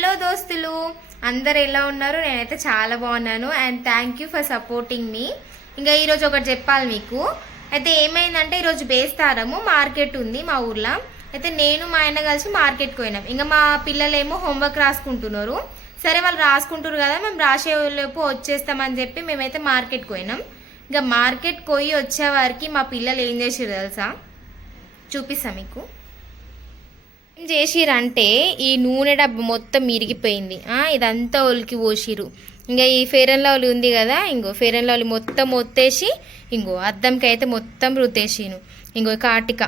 Hello దోస్తులు అందరు ఎలా ఉన్నారు? నేనైతే చాలా బాగున్నాను. And thank you for supporting మీ ఇంకా ఈరోజు ఒకటి చెప్పాలి మీకు. అయితే ఏమైందంటే ఈరోజు బేస్తారము మార్కెట్ ఉంది మా ఊర్లో. అయితే నేను మా ఆయన కలిసి మార్కెట్కి పోయినాం. ఇంకా మా పిల్లలేమో హోంవర్క్ రాసుకుంటున్నారు. సరే వాళ్ళు రాసుకుంటారు కదా మేము రాసేలోపు వచ్చేస్తామని చెప్పి మేమైతే మార్కెట్కి పోయినాం. ఇంకా మార్కెట్ పోయి వచ్చేవారికి మా పిల్లలు ఏం చేసారు తెలుసా? చూపిస్తా మీకు. చేసిరంటే ఈ నూనె డబ్బు మొత్తం ఇరిగిపోయింది. ఇదంతా ఒలికి పోసిరు ఇంకా ఈ ఫెయిర్ అండ్ లవ్లీ ఉంది కదా ఇంకో ఫెయిర్ అండ్ లవ్లీ మొత్తం ఒత్తేసి ఇంకో అద్దంకి అయితే మొత్తం రుతేసిను ఇంకో కాటిక.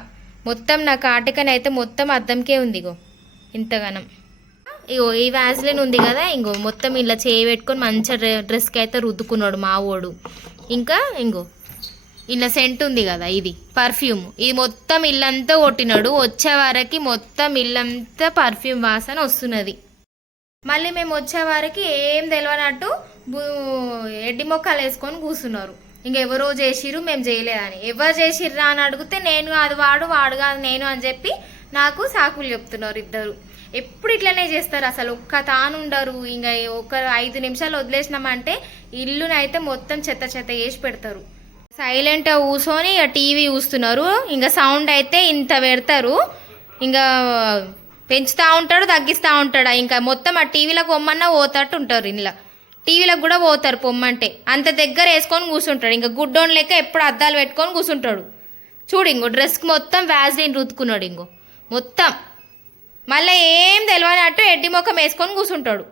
మొత్తం నా కాటికని అయితే మొత్తం అద్దంకే ఉంది ఇగో ఇంతగానం. ఇగో ఈ వ్యాజ్లిన్ ఉంది కదా ఇంకో మొత్తం ఇలా చేయి పెట్టుకొని మంచిగా డ్రెస్కి అయితే రుద్దుకున్నాడు మావోడు ఇంకా ఇంకో ఇలా సెంట్ ఉంది కదా ఇది పర్ఫ్యూమ్ ఇది మొత్తం ఇల్లంతా కొట్టినాడు. వచ్చే వారికి మొత్తం ఇల్లంతా పర్ఫ్యూమ్ వాసన వస్తున్నది. మళ్ళీ మేము వచ్చే వరకు ఏం తెలియనట్టు ఎడ్డి మొక్కలు వేసుకొని కూర్చున్నారు. ఇంకెవరో చేసిర్రు మేము చేయలేదని. ఎవరు చేసిర్రా అని అడిగితే నేను కాదు వాడు వాడు కాదు నేను అని చెప్పి నాకు సాకులు చెప్తున్నారు ఇద్దరు. ఎప్పుడు ఇట్లనే చేస్తారు? అసలు ఒక్క తాను ఉండరు. ఇంకా ఒక ఐదు నిమిషాలు వదిలేసినామంటే ఇల్లునైతే మొత్తం చెత్త చెత్త వేసి పెడతారు. సైలెంట్ కూర్చొని ఇక టీవీ చూస్తున్నారు. ఇంకా సౌండ్ అయితే ఇంత పెడతారు. ఇంకా పెంచుతూ ఉంటాడు తగ్గిస్తూ ఉంటాడు. ఇంకా మొత్తం ఆ టీవీలకు పొమ్మన్నా పోతట్టు ఉంటారు ఇంట్లో టీవీలకు కూడా పోతారు పొమ్మంటే. అంత దగ్గర వేసుకొని కూర్చుంటాడు. ఇంకా గుడ్డోన్ లెక్క ఎప్పుడు అద్దాలు పెట్టుకొని కూర్చుంటాడు. చూడు ఇంకో డ్రెస్కి మొత్తం వ్యాజ్లిన్ రుద్దుకున్నాడు ఇంకో. మొత్తం. మళ్ళీ ఏం తెలియనట్టు ఎడ్డి ముఖం వేసుకొని కూర్చుంటాడు.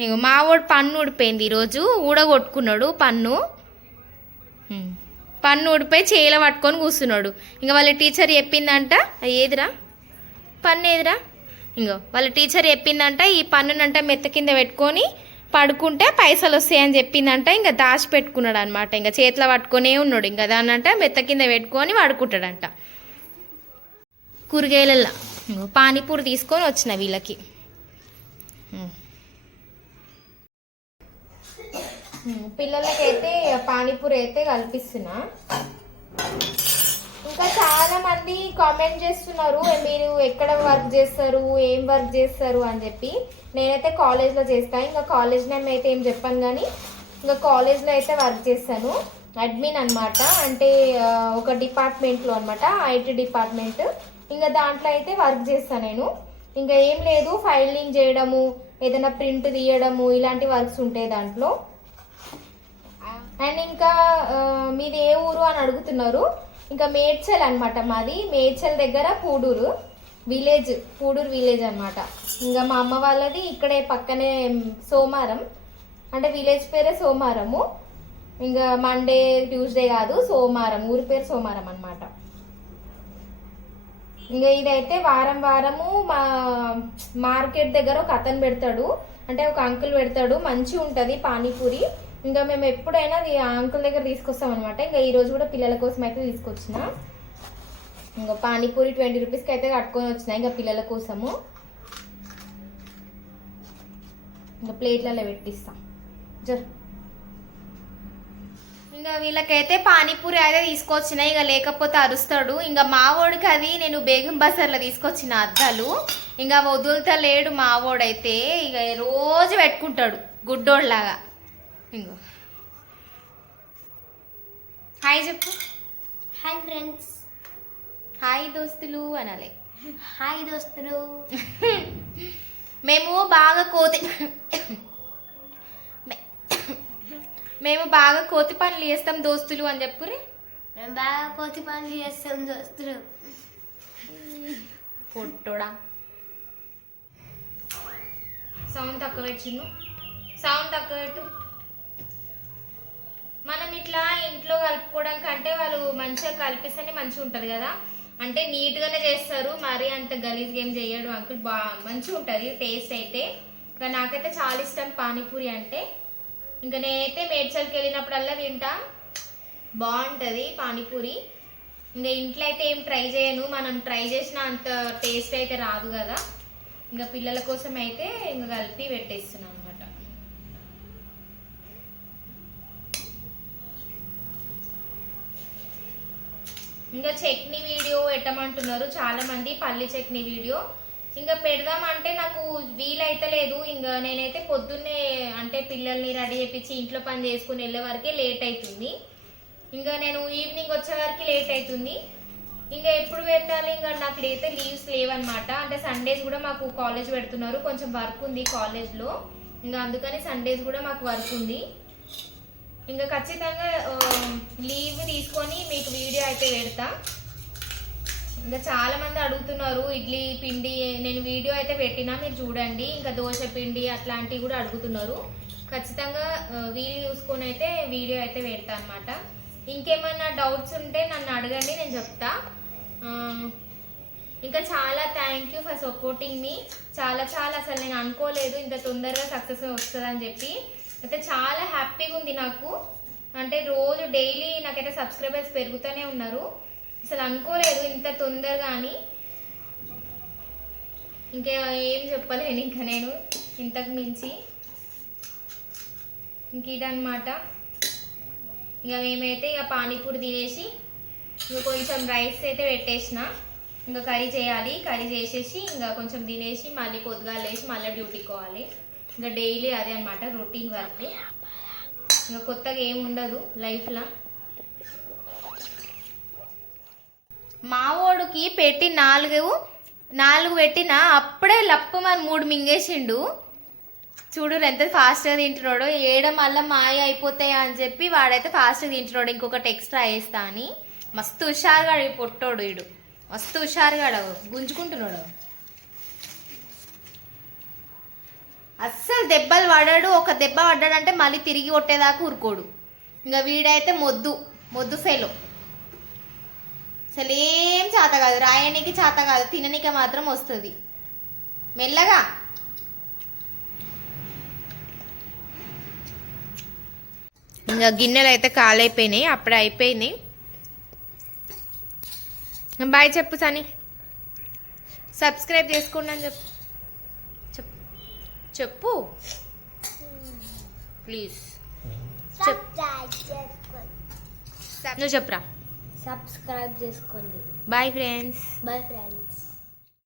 ఇంకో మా వాడు పన్ను ఊడిపోయింది ఈరోజు. ఊడగొట్టుకున్నాడు పన్ను. పన్ను ఊడిపోయి చేయిలో పట్టుకొని కూర్చున్నాడు. ఇంకా వాళ్ళ టీచర్ చెప్పిందంట ఏదిరా? పన్ను ఏదిరా? ఇంకో వాళ్ళ టీచర్ చెప్పిందంట ఈ పన్నునంట మెత్త కింద పెట్టుకొని పడుకుంటే పైసలు వస్తాయని చెప్పిందంట ఇంకా దాచి పెట్టుకున్నాడు అనమాట ఇంకా చేతిలో పట్టుకొనే ఉన్నాడు. ఇంకా దాన్నంట మెత్త కింద పెట్టుకొని పడుకుంటాడంట. కూరగాయలలో పానీపూరి తీసుకొని వచ్చిన వీళ్ళకి. పిల్లలకైతే పానీపూరి అయితే కల్పిస్తున్నా. ఇంకా చాలా మంది కామెంట్ చేస్తున్నారు మీరు ఎక్కడ వర్క్ చేస్తారు ఏం వర్క్ చేస్తారు? అని చెప్పి. నేనైతే కాలేజ్లో చేస్తాను ఇంకా కాలేజ్ నేమ్ అయితే ఏం చెప్పాను కానీ ఇంకా కాలేజ్లో అయితే వర్క్ చేస్తాను. అడ్మిన్ అన్నమాట. అంటే ఒక డిపార్ట్మెంట్లో అన్నమాట ఐటీ డిపార్ట్మెంట్ ఇంకా దాంట్లో అయితే వర్క్ చేస్తాను నేను. ఇంకా ఏం లేదు ఫైలింగ్ చేయడము ఏదైనా ప్రింట్ తీయడము ఇలాంటి వర్క్స్ ఉంటాయి దాంట్లో. అండ్ ఇంకా మీది ఏ ఊరు అని అడుగుతున్నారు. ఇంకా మేడ్చల్ అనమాట మాది. మేడ్చల్ దగ్గర పూడూరు విలేజ్ పూడూరు విలేజ్ అనమాట ఇంకా మా అమ్మ వాళ్ళది ఇక్కడే పక్కనే సోమారం. అంటే విలేజ్ పేరే సోమారము. ఇంకా మండే ట్యూస్డే కాదు సోమారం. ఊరి పేరు సోమారం అనమాట ఇంకా ఇదైతే వారం వారము మా మార్కెట్ దగ్గర ఒక అతను పెడతాడు. అంటే ఒక అంకుల్ పెడతాడు. మంచిగా ఉంటుంది పానీపూరి. ఇంకా మేము ఎప్పుడైనా అంకుల్ దగ్గర తీసుకొస్తాం అనమాట ఇంకా ఈ రోజు కూడా పిల్లల కోసం అయితే తీసుకొచ్చిన. ఇంకా పానీపూరి ట్వంటీ రూపీస్కి అయితే కట్టుకొని వచ్చినాయి ఇంకా పిల్లల కోసము. ఇంకా ప్లేట్లలో పెట్టిస్తాం. జర్. ఇంకా వీళ్ళకైతే పానీపూరి అయితే తీసుకొచ్చిన ఇక లేకపోతే అరుస్తాడు. ఇంకా మావోడికి అది నేను బేగం బజార్లో తీసుకొచ్చిన అద్దాలు. ఇంకా వదులుతా లేడు మావోడైతే ఇక రోజు పెట్టుకుంటాడు గుడ్డోళ్ళలాగా. ఇంకో. హాయ్ చెప్పు. Hi friends. హాయ్ దోస్తులు అనాలి. హాయ్ దోస్తులు. మేము బాగా కోతి మేము బాగా కోతి పనులు చేస్తాం దోస్తులు అని చెప్పురి మేము బాగా కోతి పనులు చేస్తాం దోస్తులు. పొట్టోడా. సౌండ్ తక్కువ పెట్టిండు సౌండ్ తక్కువ పెట్టు. మనం ఇట్లా ఇంట్లో కలుపుకోవడం కంటే వాళ్ళు మంచిగా కలిపిస్తేనే మంచిగా ఉంటుంది కదా. అంటే నీట్గానే చేస్తారు. మరీ అంత గలీజ్గా ఏం చేయడు అంకుల్. బా మంచిగా ఉంటుంది టేస్ట్ అయితే. ఇంకా నాకైతే చాలా ఇష్టం పానీపూరి అంటే. ఇంకా నేనైతే మేడ్చల్కి వెళ్ళినప్పుడల్లా తింటా. బాగుంటుంది పానీపూరి. ఇంకా ఇంట్లో అయితే ఏం ట్రై చేయను. మనం ట్రై చేసిన అంత టేస్ట్ అయితే రాదు కదా. ఇంకా పిల్లల కోసం అయితే ఇంకా కలిపి పెట్టేస్తున్నాను అనమాట ఇంకా చట్నీ వీడియో పెట్టమంటున్నారు చాలామంది పల్లి చట్నీ వీడియో. ఇంకా పెడదామంటే నాకు వీలైతలేదు ఇంకా నేనైతే పొద్దున్నే అంటే పిల్లల్ని రెడీ చేపించి ఇంట్లో పని చేసుకుని వెళ్ళే వరకే లేట్ అవుతుంది ఇంకా నేను ఈవినింగ్ వచ్చే వరకు లేట్ అవుతుంది ఇంకా ఎప్పుడు పెట్టాలి? ఇంకా నాకు అయితే లీవ్స్ లేవన్నమాట. అంటే సండేస్ కూడా మాకు కాలేజ్ పెడుతున్నారు. కొంచెం వర్క్ ఉంది కాలేజ్లో. ఇంకా అందుకని సండేస్ కూడా మాకు వర్క్ ఉంది. ఇంకా ఖచ్చితంగా లీవ్ తీసుకొని మీకు వీడియో అయితే పెడతా. ఇంకా చాలా మంది అడుగుతున్నారు ఇడ్లీ పిండి నేను వీడియో అయితే పెట్టినా మీరు చూడండి. ఇంకా దోశ పిండి అట్లాంటివి కూడా అడుగుతున్నారు. ఖచ్చితంగా వీలు చూసుకొని అయితే వీడియో అయితే పెడతా అనమాట ఇంకేమన్నా డౌట్స్ ఉంటే నన్ను అడగండి నేను చెప్తా. ఇంకా చాలా థ్యాంక్ యూ ఫర్ సపోర్టింగ్ మీ చాలా చాలా అసలు నేను అనుకోలేదు ఇంత తొందరగా సక్సెస్ వస్తుందని చెప్పి. అయితే చాలా హ్యాపీ ఉంది నాకు. అంటే రోజు డైలీ నాకైతే సబ్స్క్రైబర్స్ పెరుగుతూనే ఉన్నారు. అసలు అనుకోలేదు ఇంత తొందరగా అని. ఇంకా ఏం చెప్పలేను ఇంకా నేను ఇంతకు మించి. ఇంక ఇదనమాట ఇక మేమైతే ఇక పానీపూరి తినేసి ఇంకా కొంచెం రైస్ అయితే పెట్టేసిన. ఇంకా కర్రీ చేయాలి. కర్రీ చేసేసి ఇంకా కొంచెం తినేసి మళ్ళీ పొద్దుగాల వేసి మళ్ళీ డ్యూటీకి పోవాలి. ఇంకా డైలీ అదే అనమాట రొటీన్ వర్క్ ఇంకా కొత్తగా ఏమి ఉండదు లైఫ్లో. మావోడికి పెట్టి నాలుగు నాలుగు పెట్టిన అప్పుడే లప్పు మరి మూడు మింగేసిండు. చూడు ఎంత ఫాస్ట్గా తింటున్నాడో ఏడం మళ్ళీ మాయ అయిపోతాయా అని చెప్పి వాడైతే ఫాస్ట్గా తింటున్నాడు. ఇంకొకటి ఎక్స్ట్రా వేస్తా అని. మస్తు హుషారుగా ఈ పొట్టోడు వీడు. మస్తు హుషారుగా గుంజుకుంటున్నాడు. అస్సలు దెబ్బలు పడాడు ఒక దెబ్బ పడ్డాడంటే మళ్ళీ తిరిగి కొట్టేదాకా ఊరుకోడు. ఇంకా వీడైతే మొద్దు మొద్దు ఫెలో అసలు ఏం చేత కాదు రాయనికి చేత కాదు తిననీకి మాత్రం వస్తుంది. మెల్లగా. ఇంకా గిన్నెలు అయితే కాలైపోయినాయి అప్పుడు అయిపోయినాయి బాయ్ చెప్పు సని సబ్స్క్రైబ్ చేసుకోండి అని చెప్పు. చెప్పు. ప్లీజ్ నువ్వు చెప్పురా. సబ్స్క్రైబ్ చేసుకోండి బాయ్ ఫ్రెండ్స్ బాయ్ ఫ్రెండ్స్